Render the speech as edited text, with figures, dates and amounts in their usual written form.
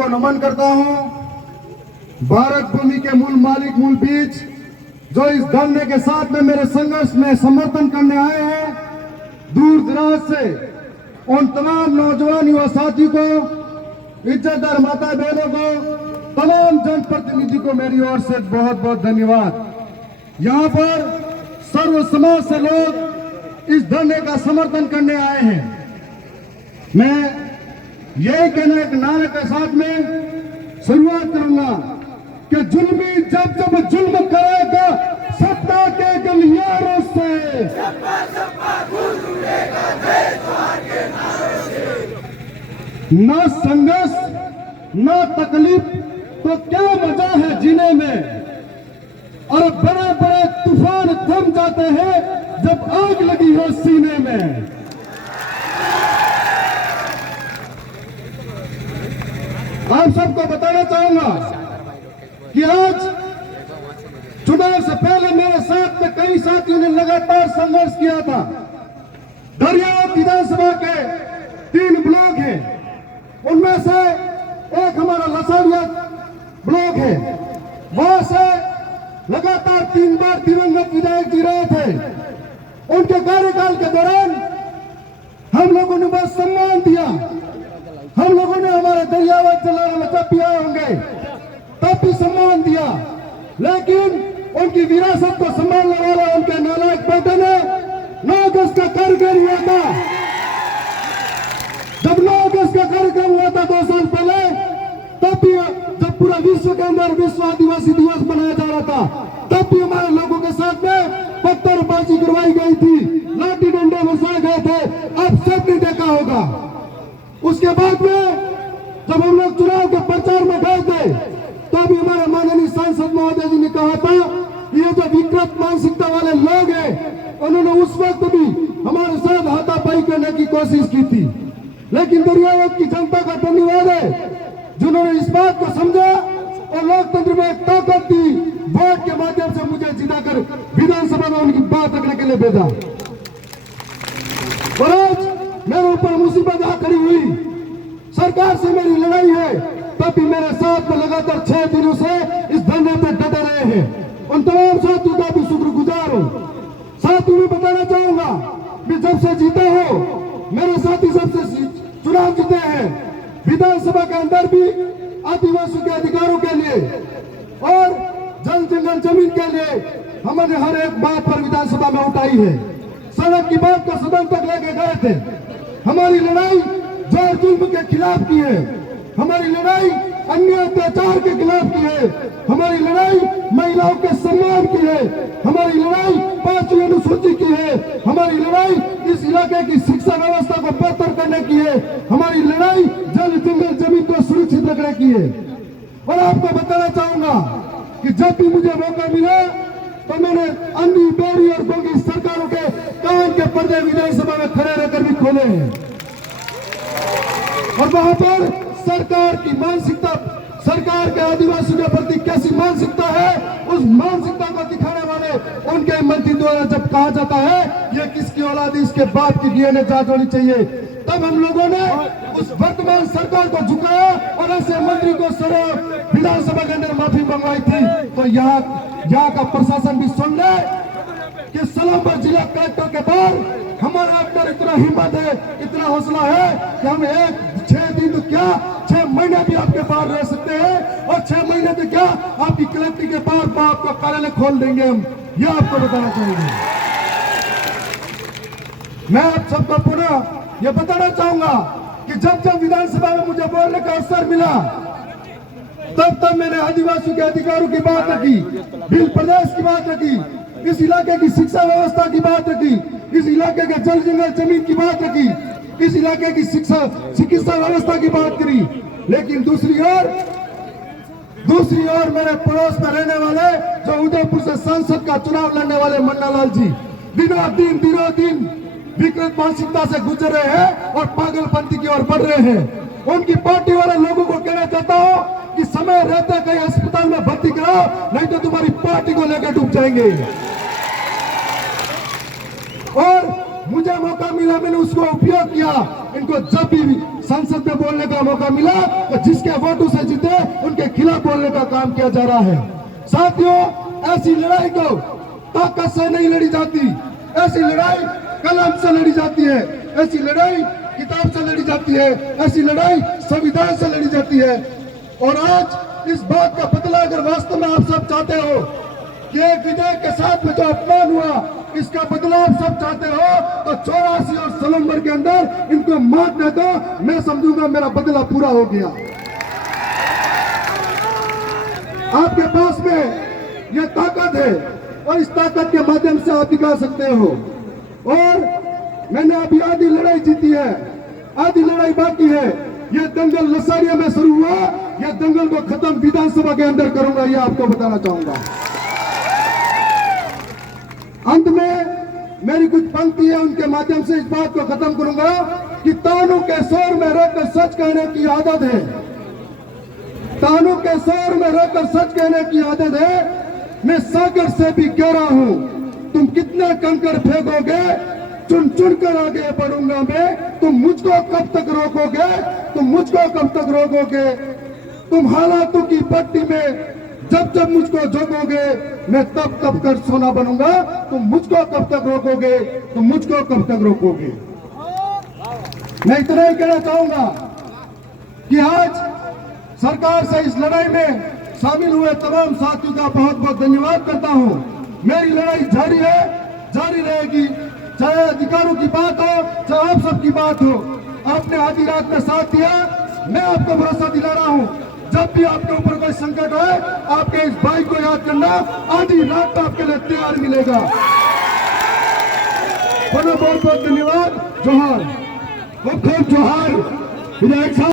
को नमन करता हूं। भारत भूमि के मूल मालिक मूल बीज जो इस धरने के साथ में मेरे संघर्ष में समर्थन करने आए हैं, दूर दराज से उन तमाम नौजवान युवा साथी को, इज्जतदार माता बहनों को, तमाम जनप्रतिनिधि को मेरी ओर से बहुत बहुत धन्यवाद। यहाँ पर सर्व समाज से लोग इस धरने का समर्थन करने आए हैं। मैं यही कहने एक नारे के साथ में शुरुआत करूंगा कि जुल्मी जब जब जुल्म करेगा सत्ता के गलियारों से, ना संघर्ष ना तकलीफ तो क्या मजा है जीने में। और बड़े बड़े तूफान थम जाते हैं जब आग लगी हो सीने में। आप सबको बताना चाहूंगा कि आज चुनाव से पहले मेरे साथ में कई साथियों ने लगातार संघर्ष किया था। दरियावत विधानसभा के 3 ब्लॉक हैं, उनमें से एक हमारा लसाड़िया ब्लॉक है। वहां से लगातार 3 बार दिवंगत विधायक जी रहे थे। उनके कार्यकाल के दौरान हम लोगों ने बस सम्मान दिया। हम लोगों ने हमारे दरियावत जलाने में जब भी आए होंगे तब भी सम्मान दिया, लेकिन उनकी विरासत को संभालने वाला उनके नालायक बेटे ने 9 अगस्त का कार्यक्रम हुआ था। जब 9 अगस्त का कार्यक्रम हुआ था 2 साल पहले, तब भी जब पूरा विश्व के अंदर विश्व आदिवासी दिवस मनाया जा रहा था, तब भी हमारे लोगों के साथ में पत्थरबाजी करवाई गई थी, लाठी डंडे बरसाए गए थे। आप सबने देखा होगा। उसके बाद में जब हम लोग चुनाव के प्रचार में गए थे, तो भी हमारे माननीय सांसद महोदय जी ने कहा था ये जो विकृत मानसिकता वाले लोग हैं, उन्होंने उस वक्त भी हमारे साथ हाथापाई करने की कोशिश की थी। लेकिन दरियावत की जनता का धन्यवाद है जिन्होंने इस बात को समझा और लोकतंत्र में एक ताकत दी, वोट के माध्यम से मुझे जिताकर विधानसभा में उनकी बात रखने के लिए भेजा। और आज मेरे ऊपर मुसीबत आ खड़ी हुई, सरकार से मेरी लड़ाई है, तब भी मेरे साथ में लगातार 6 दिनों से इस धरने पर डटे रहे हैं। उन तमाम साथियों का भी शुक्रगुजार हूँ। साथियों में बताना चाहूंगा कि जब से जीते हो मेरे साथी सबसे चुनाव जीते हैं, विधानसभा के अंदर भी आदिवासियों के अधिकारों के लिए और जल जंगल जमीन के लिए हमने हर एक बात पर विधानसभा में उठाई है। सड़क की बात को सदन तक लेके गए थे। हमारी लड़ाई जोर जुल्म के खिलाफ की है, हमारी लड़ाई अन्य अत्याचार के खिलाफ की है, हमारी लड़ाई महिलाओं के सम्मान की है, हमारी लड़ाई 5वीं अनुसूची की है, हमारी लड़ाई इस इलाके की शिक्षा व्यवस्था को बेहतर करने की है, हमारी लड़ाई जल जंगल जमीन को सुरक्षित रखने की है। और आपको बताना चाहूंगा कि जब भी मुझे मौका मिला तो मैंने अंधी बेड़ी और गोंगी सरकारों के कान के पर्दे विधानसभा में खड़े रहकर भी खोले हैं। और वहां पर सरकार की मानसिकता, सरकार के आदिवासियों के प्रति कैसी मानसिकता है, उस मानसिकता को दिखाने वाले उनके मंत्री द्वारा जब कहा जाता है ये किसकी औलाद है, इसके बाप की डीएनए जांच होनी चाहिए, तब हम लोगों ने उस वर्तमान सरकार को झुकाया और ऐसे मंत्री को सर विधानसभा के अंदर माफी मंगवाई थी। तो यहाँ का प्रशासन भी सुन ले कि सलामपुर जिला कलेक्टर के बाद हमारे अंदर इतना हिम्मत है, इतना हौसला है कि हम 6 दिन तो क्या 6 महीने भी आपके बाहर रह सकते हैं, और 6 महीने तो क्या आपकी कलेक्टर के बाहर आपका कार्यालय खोल देंगे हम। ये आपको बताना चाहेंगे। मैं आप सबको पुनः ये बताना चाहूंगा कि जब जब विधानसभा में मुझे बोलने का अवसर मिला तब मैंने आदिवासी के अधिकारों की बात रखी, बिल प्रदेश की बात रखी, इस इलाके की शिक्षा व्यवस्था की बात रखी, इस इलाके के जल जंगल जमीन की बात रखी, इस इलाके की चिकित्सा व्यवस्था की बात करी। लेकिन दूसरी ओर मेरे पड़ोस में रहने वाले जो उदयपुर से संसद का चुनाव लड़ने वाले मन्नालाल जी दिनों दिन विकृत मानसिकता से गुजर रहे हैं और पागलपंथी की ओर बढ़ रहे हैं। उनकी पार्टी वाले लोगों को कहना चाहता हूं कि समय रहते कहीं अस्पताल में भर्ती कराओ, नहीं तो तुम्हारी पार्टी को लेकर डूब जाएंगे। और मुझे मौका मिला, मैंने उसको उपयोग किया। इनको जब भी संसद में बोलने का मौका मिला तो जिसके वोटों से जीते उनके खिलाफ बोलने का काम किया जा रहा है। साथियों, ऐसी लड़ाई को ताकत से नहीं लड़ी जाती, ऐसी लड़ाई कलम से लड़ी जाती है, ऐसी लड़ाई किताब से लड़ी जाती है, ऐसी लड़ाई संविधान से लड़ी जाती है। और आज इस बात का बदला अगर वास्तव में आप सब चाहते हो कि एक विधेयक के साथ में जो अपमान हुआ इसका बदला आप सब चाहते हो तो 84 और सितंबर के अंदर इनको मार दे दो, मैं समझूंगा मेरा बदला पूरा हो गया। आपके पास में यह ताकत है और इस ताकत के माध्यम से आप दिखा सकते हो। और मैंने अभी आधी लड़ाई जीती है, आधी लड़ाई बाकी है। यह दंगल नसारिया में शुरू हुआ, यह दंगल को खत्म विधानसभा के अंदर करूंगा, यह आपको बताना चाहूंगा। अंत में मेरी कुछ पंक्ति है, उनके माध्यम से इस बात को खत्म करूंगा कि तानू के शोर में रहकर सच कहने की आदत है, तानू के शोर में रहकर सच कहने की आदत है। मैं सागर से भी कह रहा हूं, तुम कितने कंकड़ फेंकोगे, चुन चुन कर आगे बढ़ूंगा मैं। तुम मुझको कब तक रोकोगे, तुम मुझको कब तक रोकोगे। तुम हालातों की पट्टी में जब जब मुझको झोंकोगे मैं तब तब कर सोना बनूंगा। तुम मुझको कब तक रोकोगे, तुम मुझको कब तक रोकोगे। मैं इतना ही कहना चाहूंगा कि आज सरकार से इस लड़ाई में शामिल हुए तमाम साथियों का बहुत बहुत धन्यवाद करता हूं। मेरी लड़ाई जारी है, जारी रहेगी, चाहे अधिकारों की बात हो चाहे आप सबकी बात हो। आपने आधी रात में साथ दिया, मैं आपको भरोसा दिला रहा हूं जब भी आपके ऊपर कोई संकट है आपके इस भाई को याद करना, आधी रात तो आपके लिए तैयार मिलेगा। बहुत बहुत धन्यवाद। जोहार, खूब जोहार विधायक साहब।